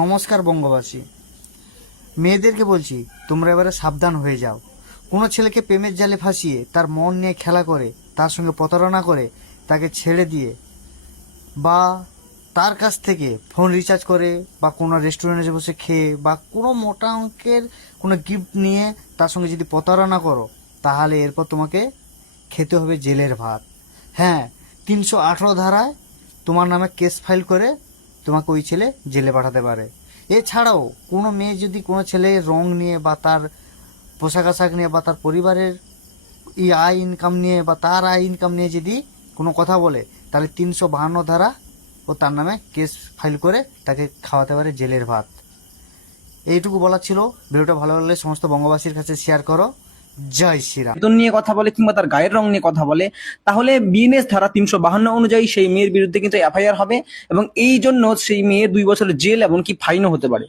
নমস্কার বঙ্গবাসী, মেয়েদেরকে বলছি তোমরা এবারে সাবধান হয়ে যাও। কোনো ছেলেকে প্রেমের জালে ফাঁসিয়ে তার মন নিয়ে খেলা করে তার সঙ্গে প্রতারণা করে তাকে ছেড়ে দিয়ে বা তার কাছ থেকে ফোন রিচার্জ করে বা কোনো রেস্টুরেন্টে বসে খেয়ে বা কোনো মোটা অঙ্কের কোনো গিফট নিয়ে তার সঙ্গে যদি প্রতারণা করো, তাহলে এরপর তোমাকে খেতে হবে জেলের ভাত। হ্যাঁ, 318 ধারায় তোমার নামে কেস ফাইল করে তোমাকে ওই ছেলে জেলে পাঠাতে পারে। এছাড়াও কোনো মেয়ে যদি কোনো ছেলে রং নিয়ে বা তার পোশাক আশাক নিয়ে বা তার পরিবারের আয় ইনকাম নিয়ে বা তার আয় ইনকাম নিয়ে যদি কোনো কথা বলে, তাহলে 352 ধারা ও তার নামে কেস ফাইল করে তাকে খাওয়াতে পারে জেলের ভাত। এইটুকু বলার ছিল। ভিডিওটা ভালো লাগলে সমস্ত বঙ্গবাসীর কাছে শেয়ার করো। জয় শ্রীরাম। বেতন নিয়ে কথা বলে কিংবা তার গায়ের রং নিয়ে কথা বলে, তাহলে বিএনএস ধারা 352 অনুযায়ী সেই মেয়ের বিরুদ্ধে কিন্তু এফআইআর হবে এবং এই জন্য সেই মেয়ের 2 বছরের জেল এমনকি ফাইনও হতে পারে।